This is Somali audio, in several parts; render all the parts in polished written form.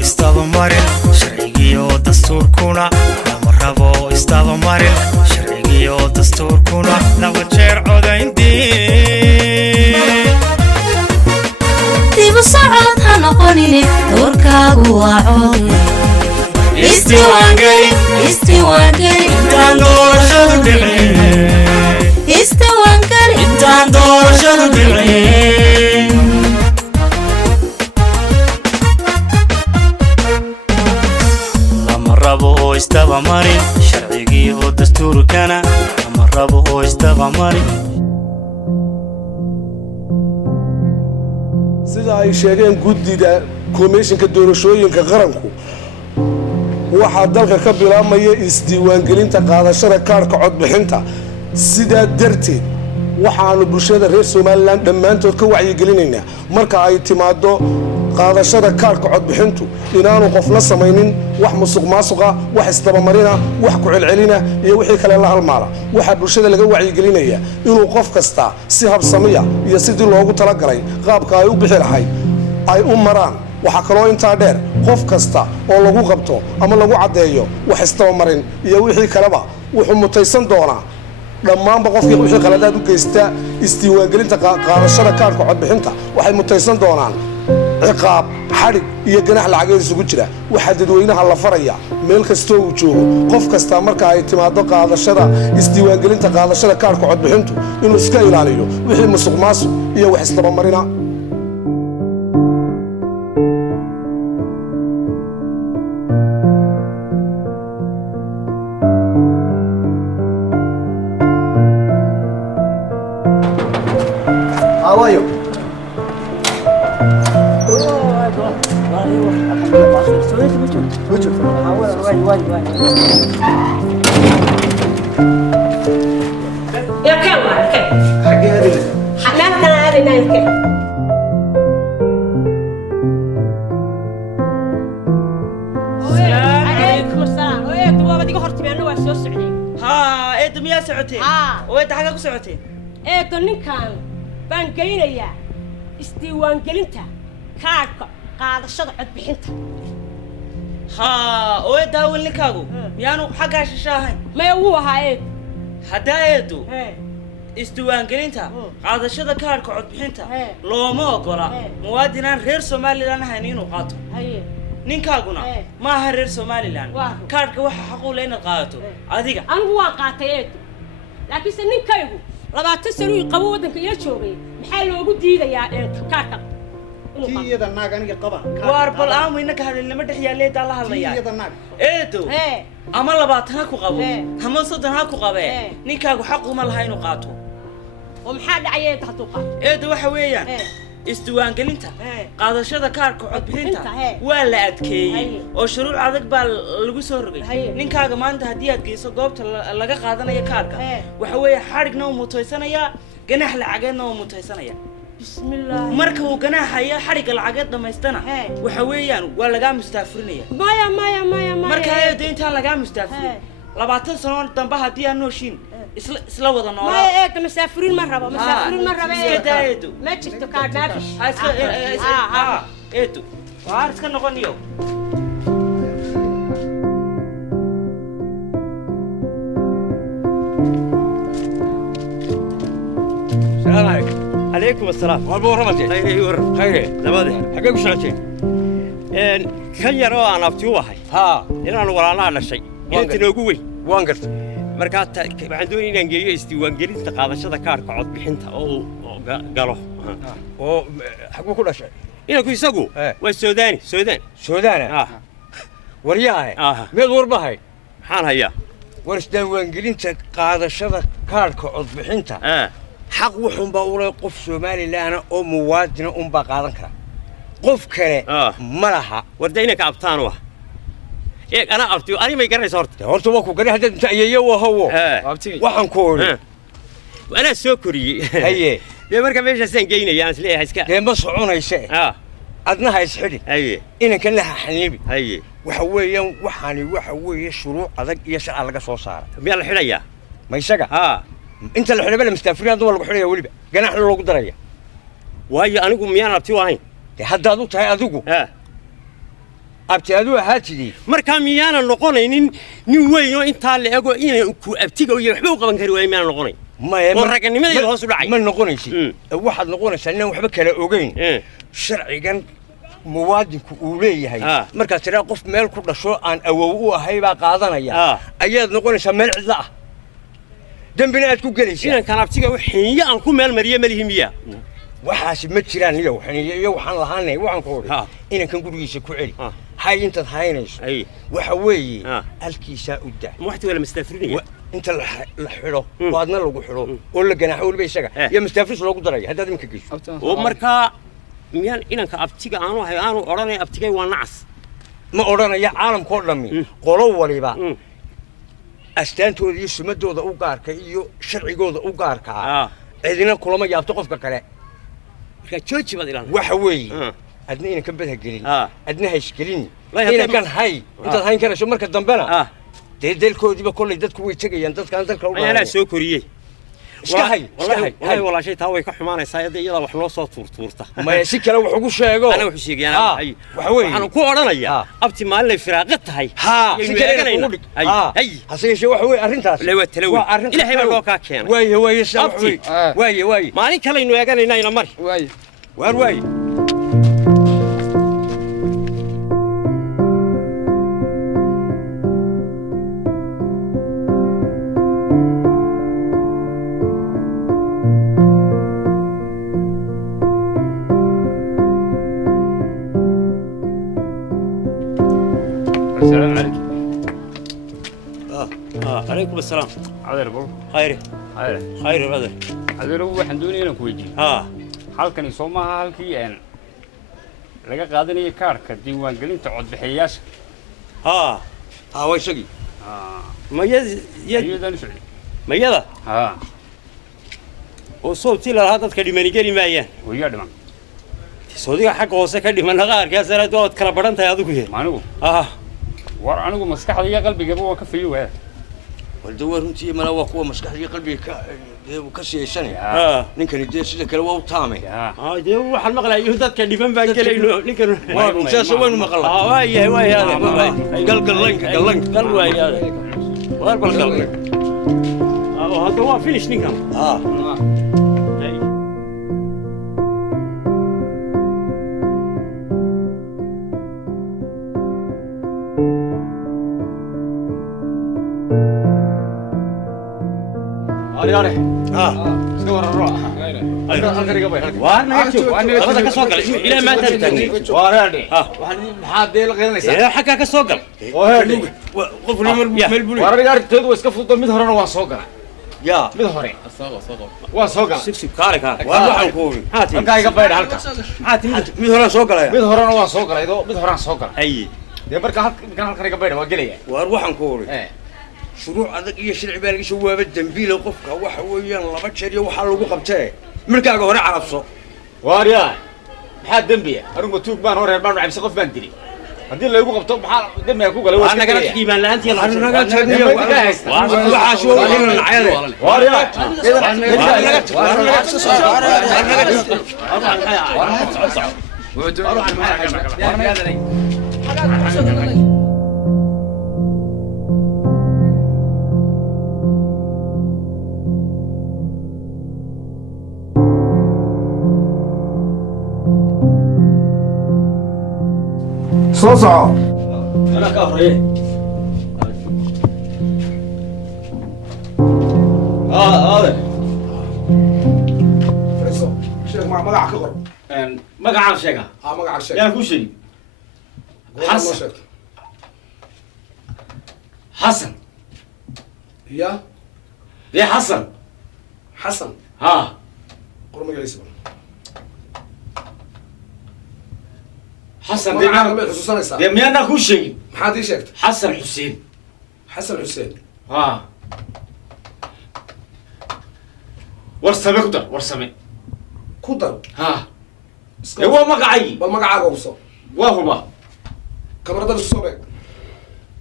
استوى مرن شرعي ودستور كنا لما ربو استوى مرن شرعي ودستور كنا لو تشير عودين ديب الصعود هنقوني دوركاغو وعود استوانجي انتان دورشة دلعين انتان دورشة دلعين لما ربو استوى مرن شرعي ودستور كنا لما ربو استوى مرن sida ay sheegeen guddida komishinka doorashooyinka qaranku waxaa dalka ka bilaabmaya isdiiwaangelinta qaadashada kaarka codbixinta sidaa darteed waxaanu bulshada reer Soomaaliland dhammaantood ka wacyigelinaynaa marka ay timaado qaadashada kaarka codbixintu inaanu qofna samaynin wax musuqmaasuqa wax istabamarina wax ku celcelina iyo wixii kale la halmaala waxa bulshada laga wacyigelinayaa inuu qof kasta si habsamiya iyo sidii loogu talagalay qaabka ay u bixi lahayd ay u maraan waxa kaloo intaa dheer qof kasta oo lagu qabto ama lagu cadeeyo wax istabamarin iyo wixii kaleba wuxuu mutaysan doonaa dhammaanba qofkii wixii qaladaad u geysta isdiiwaangelinta qaadashada kaarka codbixinta waxay mutaysan doonaan ciqaab xadhig iyo ganax lacageed isugu jira waxa dadweynaha la faraya meel kastoo uu joogo qof kasta marka ay timaado qaadashada isdiiwaangelinta qaadashada kaarka codbixintu inuu iska ilaaliyo wixii musuqmaasuq iyo wax istabamarina يا كم حاجه هذه حمام كان هذه نايك عليكم السلام ويا دوا بدي قهرت بأنه واسو سعودي ها ايه دميا سعوتين وين حاجه ku socoteen ninkan baan geynaya isdiiwaangelinta kaarka qaadashada codbixinta ها وين داول ninkaagu miyaanu xagga shishahayn ma uu ahaa hadaayadu isdiiwaangelinta qaadashada kaarka codbixinta looma ogola muwaadinaan reer Soomaaliland ahayn inuu qaato ninkaaguna ma aha reer Soomaaliland kaarka waxa xaq u leeyahay qaadato adiga anigu waan qaatay laakiin ninkaygu 20 sano uu qabo wadanka iyo joogay maxaa loogu diidayaa kaarka كيدا ناق أنا قبا واربل آمو إنك هذا اللي مدح يالله تعالى هالمياه كيدا ناق إيدو أما لبعض هاكو قبو هم صدق هاكو قبا نيكاغو حقه ما لهاي نقاطه ومحاد عيات هتوقع إيدو وحويا isdiiwaangelinta qaadashada kaarka codbixinta waa la adkeeyay oo shuruuc adag baa lagu soo rogay ninkaaga maanta hadii aad geyso goobta laga qaadanayo kaarka waxa weeye xarigna uu mutaysanaya ganax lacageedna uu mutaysanaya بسم الله marka uu ganaxaya xariga lacageed dhameystana waxa weeyaan waa laga mustaafirinaya maya marka ay deynta laga mustaafirin 20 sano dambe hadii aan nooshin isla wada noolaa ما إيه مسافرين مرة إيه ما تشتو كارد ما فيش إيه وعارف كنا نغنيو السلام عليكم. عليكم السلام. والبو رمتي. خيري. لماذا؟ حقك سعتين. كان يرى أنا أفتوها. ها. إن أنا ورانا على شيء. أنت نقوي. وانقرت. مركات عندوني نجي استيوانجرين تقاضى كارك عود بحنتها أو قالوا. أو حقوا كل شيء. إنا كوي سقو. والسوداني. سوداني. ورياه. ميل وربهاي. حان هيا. warshadaangelinta qaadashada kaarka codbixinta xaq wuxuu baa u leeyahay qof Soomaaliland oo muwaadin u baa qaadan kara qof kale ma laha wardayna ka abtaan wax ana abtiyo ani may garanayso horta waa ku garay hadda inta ayeeyo wahawo waxaan ku oray ana soo koriyay haye marka meesha san geynayaan isleeyahay iska ma soconaysa adna ha isxidin haye inanka la xaniibi haye waxa weeye shuruuc adag iyo sharci laga soo saaray meel xidhaya ma isaga inta la xidhaba la mustaafiriin dad lagu xidhaya waliba ganax loogu daraya waayo anigu miyaan abti wahayn hadda adu tahay adigu abtiadu ahaatidii marka miyana noqonaynin nin weyn oo inta la eego inay ku abtiga iyo waxba u qaban kari waayay miyana noqonay ma raganimadii hoos u dhacay ma noqonaysi waxaad noqonaysaa inaan waxba kala ogeyn sharcigan muwaadinku uu leeyahay marka tira qof meel ku dhasho aan awow u ahay baa qaadanaya ayaad noqonaysaa meel cidla ah dambina aad ku galaysaa inaan kan abtiga wixii aan ku meel mariyo malihimiya waxaasi ma jiraan iyo waxaan lahaanay waxaan ku hore inaan kan gurigiisa ku celi hay intaad haynayso waxa weeye halkiisaa u daa ma waxti wala mastafrinaya inta la xiro waadna lagu xiro oo la ganaaxo waliba isaga iyo mastafris loogu daray haddaad iminka geyso oo marka miyaan inanka abtiga aanu ahay aanu odhanay abtigay waa nacas ma odhanaya caalamkoo dhammi qolo waliba astaantooda iyo sumadooda u gaarka iyo sharcigooda u gaarkaa cidina kulama yaabto qofka kale marka jooji baad ilaahay waxa weeye adna inaan ka badaha gelin adna ha isgelin inaan kan hay intaad hayn karayso marka dambena dee dalkoodiiba kollay dadku way tegayaan dadkaan dalka u dhaanaa soo koriyey iska hay والله شيء تاوي كحمان يصيد يلا وحنا صوت تورتا ما يسكر وحقو شيغو انا وحو شيغي انا اي waxaan ku oranaya abti maalin firaaqad tahay ha hay hasiishe wax way arintaas leewa talawi ilaahay baa loo ka keenay way maalin kale inuu eeganayna ina mari way السلام عليكم. عليكم السلام. عذر بو. خير. خير عذر. عذر waxaan doonayay inaan ku weydiiyo. halkani Soomaha halkii aan laga qaadanayay kaarka diiwaangelinta codbixiyayaasha. way shaqi. mayada socdi. mayada? oo soobti la dadka dhimani geli maayaan. Wiiga dhiman. soodiga xaq hoose ka dhiman qaarkaas aad dood kala badan tahay adigu yahay. Maanigu. war anigu maskaxdayga qalbigaba waa ka fiyo waa waldawar runtii mala waa kuwa maskaxdayga qalbiga ka siiyay ninkan idee sida kale waa u taamay dee waxaan maqlaayay dadka dhiban baan galayno ninkan waa runtaas waynu maqlaa waayahay gal waayahay war bal gal hada waa finish ninkan ياري سكور الروح وانا شوف هذا كسوق الى ما تنتهي وارادي waxaan deel qeynaysaa xaga ka soo gal qof meel warar yar teedu iska fuudo mid horena waan soo galay mid hore waan soo galay sibsib kaale waxaan ku orin halka iga baydh halka mid hore soo galay mid horena waan soo galay mid horena soo galay ay dee marka halka iga baydh waa gelaya war waxaan ku orin shuruuc adag iyo sharci baa laga soo waaba dambiil qofka waxa weeyaan laba jeer iyo waxa lagu qabtay markaaga hore carabso waariyaa maxaa dambiya anigu tuug baan hore baan cabsi qof baan dilay hadii la igu qabto maxaa dambiga ku galay waa naga qiimaan laantii la naga taagniyo waxa soo wadin nacayade waariyaa صوصعه انا كهري هذا فريسو شيخ مع مقع كقر مقع شيخ مقع الشيخ يا كوشي حسن حسن يا حسن حسن قرم مقع اسمه حسن دي ميانا كوشي محاد شكت حسن حسين حسن حسين ورسمي كدر ورسمي كدر هو مقعي بالمقع قوصو وهو كاميرا در الصوبك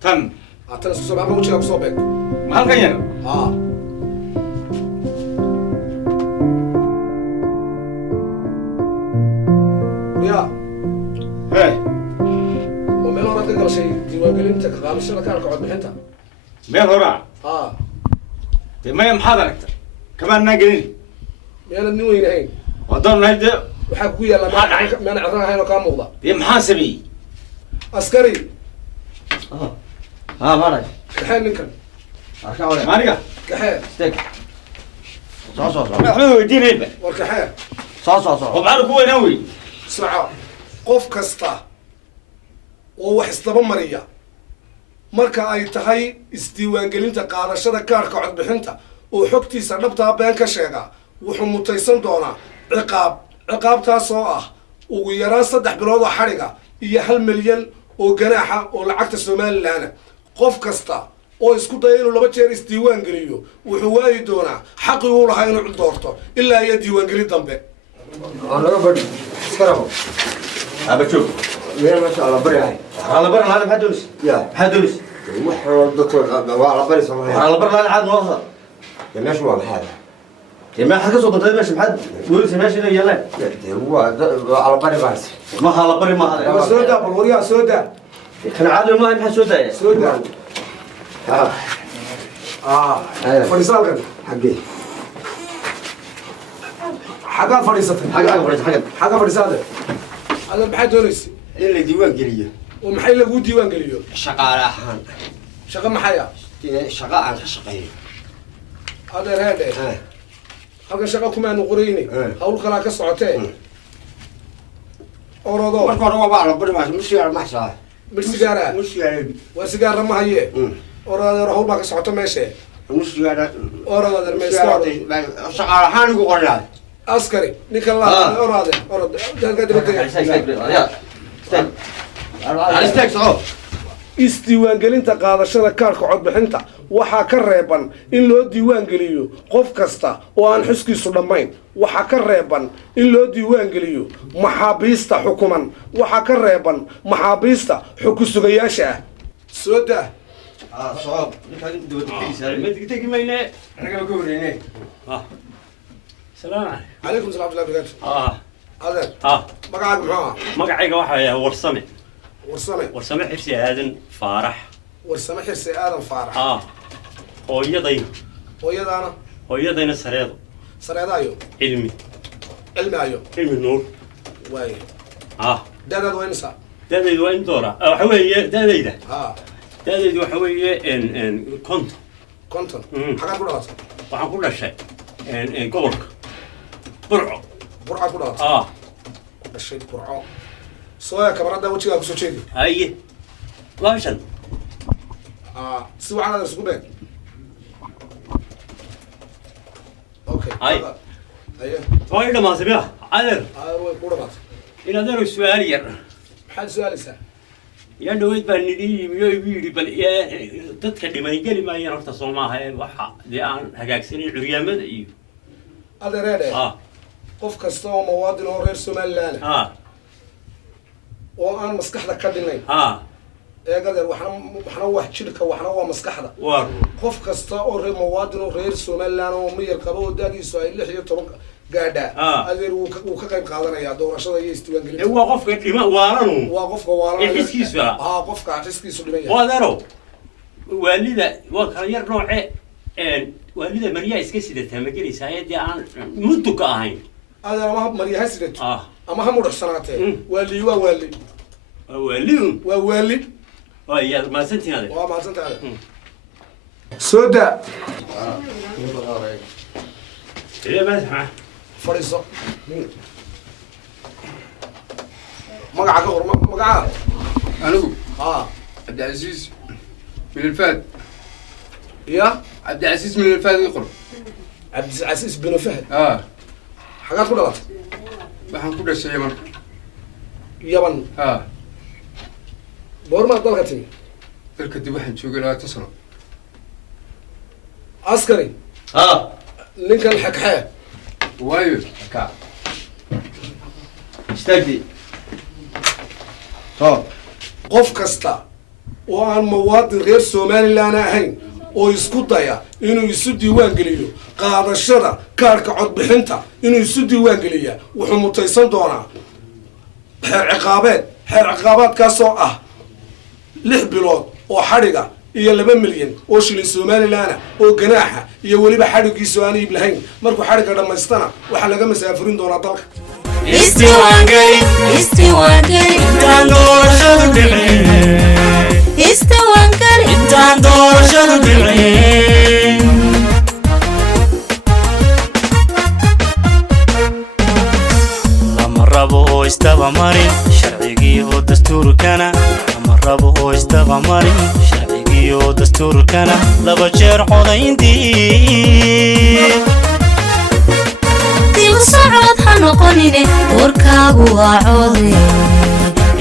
تن عطنا الصوبك عم وجهك صوبك ما هلكين يا ايه ومن ورا maad ka galashay diiwaangelinta qaadashada kaarka codbixinta meel horaa haa dee maya maxaad aragta kamaanaa gelin miyaanad nin weyn ahayn waddaan nahay dee waxaa ku yaalla miyaan cirro ahayn oo kaa muuqda dee maxaan sameeyey askari haa maarag kaxee ninkan maaniga kaxee isteeg waxba weydiinayba war kaxee oo maxaanu ku weynaan wey soco qof kasta oo wax isdaba mariya marka ay tahay isdiiwaangelinta qaadashada kaarka codbixinta oo xogtiisa dhabtaa been ka sheega wuxuu mutaysan doonaa ciqaabtaas oo ah ugu yaraan 3 bilood oo xadhiga iyo 1 milyan oo ganaaxa oo lacagta Somaliland qof kasta oo isku daya inuu 2 jeer isdiiwaan geliyo wuxuu waayi doonaa xaqi uu lahaa inuu doorto ilaa ay diiwaangelin dambe anaga bad iskarabo aba joog meel ma sha Allah bariyahay ala bar la maxadulis ya maxadulis wuxuu dadku waa la bari Soomaaliya ala bar la cad noosa meesha waa maxaa ما حكى صوت طيب ماشي محد قول سماشي لا يلا هو على بري باس ما على بري ما هذا سودا بالوريا سودا كان عادل ما انها سودا سودا فريسالك حقي حاجه فريسته حاجه فريساده هذا maxay doonaysi in la diiwaan geliyo oo maxay lagu diiwaan geliyo shaqaale ahaan shaqa maxay ah shaqa aan ka shaqeeyo adeer heede halkan shaqa kuma aanu qorayni hawl kala ka socotee orodo marka hore waa la bari baas mushigaar ma xsaa mushigaara waa sigaar ma haye orodo hawl baa ka socoto meesha mushigaar orodo adeer meesha shaqaale ahaan ugu qoraa askari ninka la orodo dalka dibadda isdiiwaangelinta qaadashada kaarka codbixinta waxaa ka reeban in loo diiwaan geliyo qof kasta oo aan xuskiisu dhammayn waxaa ka reeban in loo diiwaan geliyo maxaabiista xukuman waxaa ka reeban maxaabiista xukusugayaasha ah soo daa عليكم السلام ورحمة الله وبركاته. هذا. مقعد محمد. مقعد واحد ورسمة. ورسمة. ورسمة حرسي آدم فارح. ورسمة حرسي آدم فارح. هو يضين. هو يضانا. هو يضين سريض. سريض أيوه. علمي. علمي أيوه. علمي النور. واي. ده وين صار؟ ده وين دورة؟ حوية ده. ده وحوية إن كنت. كنت. حاجة كلها. waxaan ku dhashay gobolka burco ku dhalatay ku dhashay burco soo kamarada wajiga ku soo jeedi haye laashan si waxaan isku been okay haye way dhamaasay biya adeer way ku dhamaatay in adeer su'aal yar maxaad su'aalaysaa yaa dhaweyd baan nidhi igu yidhi bal dadka dhimay geli maayaan horta soo maaha waxa dee aan hagaagsanin curyaamada iyo adeereede qof kasta oo muwaadin oo reer Somaliland oo aan maskaxda ka dhinayn eegadeer waxna wax jirka waxna waa maskaxda qof kasta oo reer muwaadin oo reer Somaliland oo miyir qabo oo daadiisu ay 16 gaadha adeer uu ka qayb qaadanaya doorashada iyo isdiiwaangelinta waa qofka dhima waaranu waa qofka waalan xiskiisu qofka xiskiisu dhimaya waadaro waalida waa kala yar nooce waalida mariya iska sidata ma gelaysaa ayadii aan muddo ka ahayn adeer ama mariya sidato ama ha mudxsanaatee waali waa waali waa maasantiin adeer waa maasantaada sooda فريسو مقعد قهر مقعد أنا عبد العزيز من الفهد يا عبد العزيز من الفهد يقرب عبد العزيز بن فهد حاجات كلها بحن كل شيء يمن يمن بورما ضلقتني تلك دي واحد شو قال تصل عسكري لينك الحكحة وايو كا استدي qof kasta oo aan muwaadin reer Somaliland ahayn oo isku daya inuu isu diiwaan geliyo qaadashada kaarka codbixinta inuu isu diiwaan geliyo wuxuu mutaysan doonaa xeer ciqaabaadkaas oo ah 6 bilood oo xadhiga iyo 2 milyan oo shilin Soomaaliland oo ganaaxa iyo waliba xadhigiisu aan iib lahayn markuu xadhiga dhamaystana waxa laga masaafurin doonaa dalka istiwaangeli intaan doorashadu dhicin istiwaangeli intaan doorashadu dhicin lama rabo oo istaba marin sharcigii oo dastuurkana lama rabo oo istaba marin sharcigii oo dastuurkana laba jeer codayntii socod ha noqonine doorkaagu waa code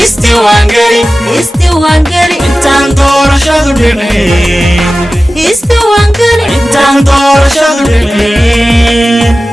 istiwaangeli intaan doorashadu dhicin istiwaangeli intaan doorashadu dhicin